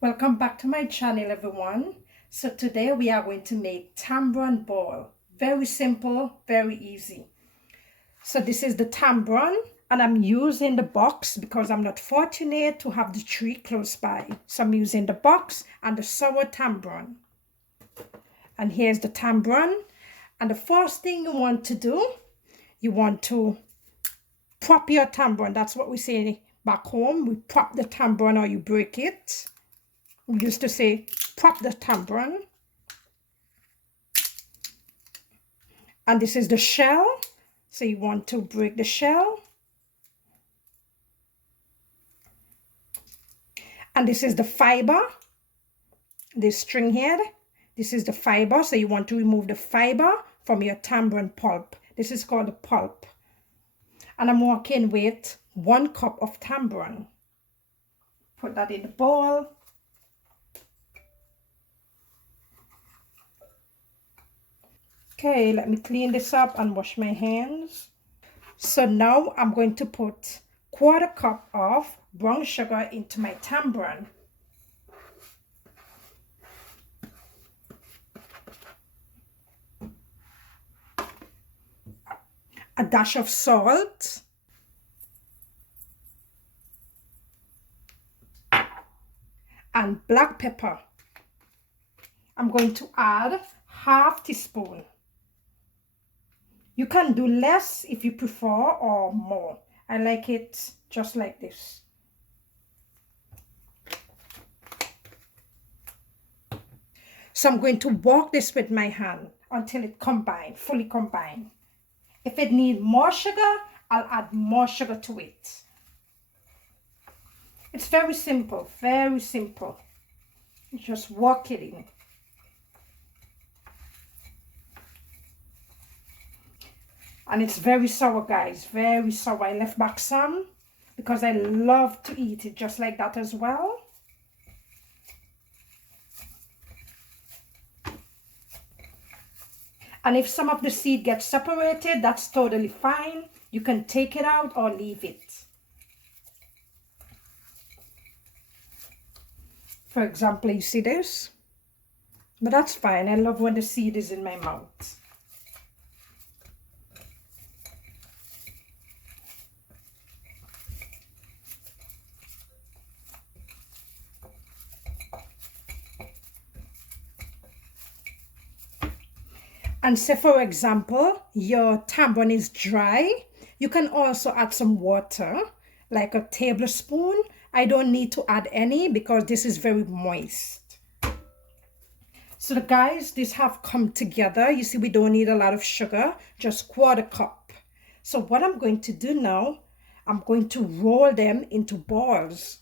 Welcome back to my channel, everyone. So today we are going to make Tambran ball. Very simple, very easy. So this is the Tambran, and I'm using the box because I'm not fortunate to have the tree close by. So I'm using the box and the sour Tambran. And here's the Tambran. And the first thing you want to do, you want to prop your Tambran. That's what we say back home. We prop the Tambran or you break it. We used to say prop the Tambran. And this is the shell. So you want to break the shell. And this is the fiber. This string head. This is the fiber. So you want to remove the fiber from your Tambran pulp. This is called the pulp. And I'm working with 1 cup of Tambran. Put that in the bowl. Okay, let me clean this up and wash my hands. So now I'm going to put 1/4 cup of brown sugar into my Tambran. A dash of salt. And black pepper. I'm going to add 1/2 teaspoon. You can do less if you prefer or more. I like it just like this. So I'm going to work this with my hand until it combines, fully combined. If it needs more sugar, I'll add more sugar to it. It's very simple, very simple. You just work it in. And it's very sour, guys, very sour. I left back some because I love to eat it just like that as well. And if some of the seed gets separated, that's totally fine. You can take it out or leave it. For example, you see this? But that's fine. I love when the seed is in my mouth. And say, for example, your Tambran is dry, you can also add some water, like a tablespoon. I don't need to add any because this is very moist. So guys, these have come together. You see, we don't need a lot of sugar, just 1/4 cup. So what I'm going to do now, I'm going to roll them into balls.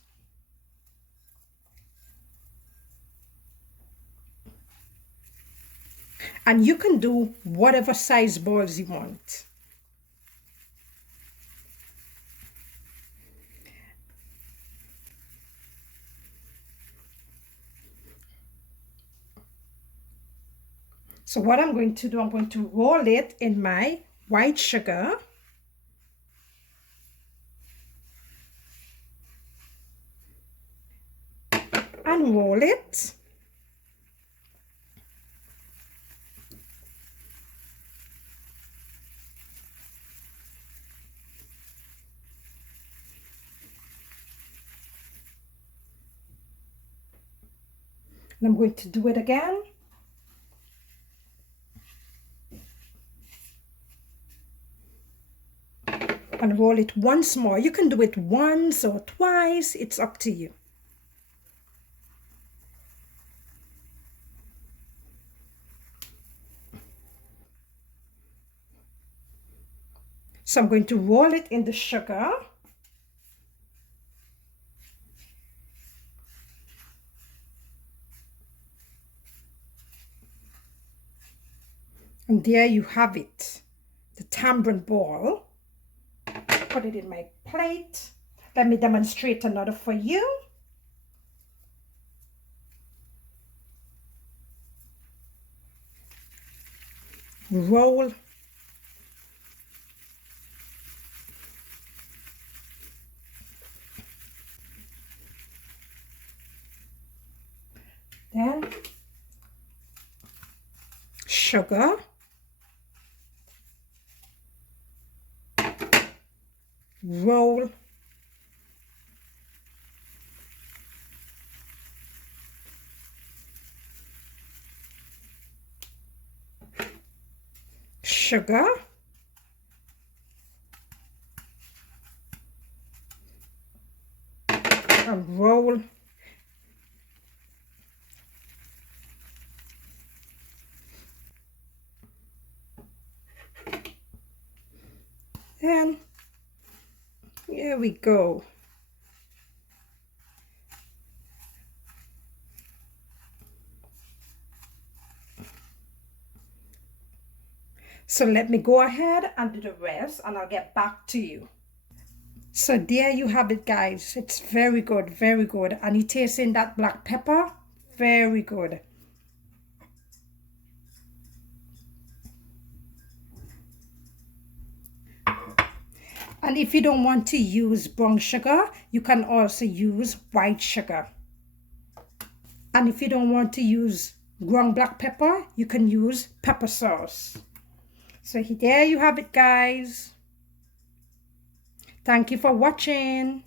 And you can do whatever size balls you want. So what I'm going to do, I'm going to roll it in my white sugar. And roll it. And I'm going to do it again. And roll it once more. You can do it once or twice. It's up to you. So I'm going to roll it in the sugar. And there you have it, the Tambran ball. Put it in my plate. Let me demonstrate another for you. Roll. sugar, roll, sugar, and roll, and here we go. So let me go ahead and do the rest and I'll get back to you. So there you have it, guys. It's very good, very good. And you taste in that black pepper, very good. And if you don't want to use brown sugar, you can also use white sugar. And if you don't want to use ground black pepper, you can use pepper sauce. So there you have it, guys. Thank you for watching.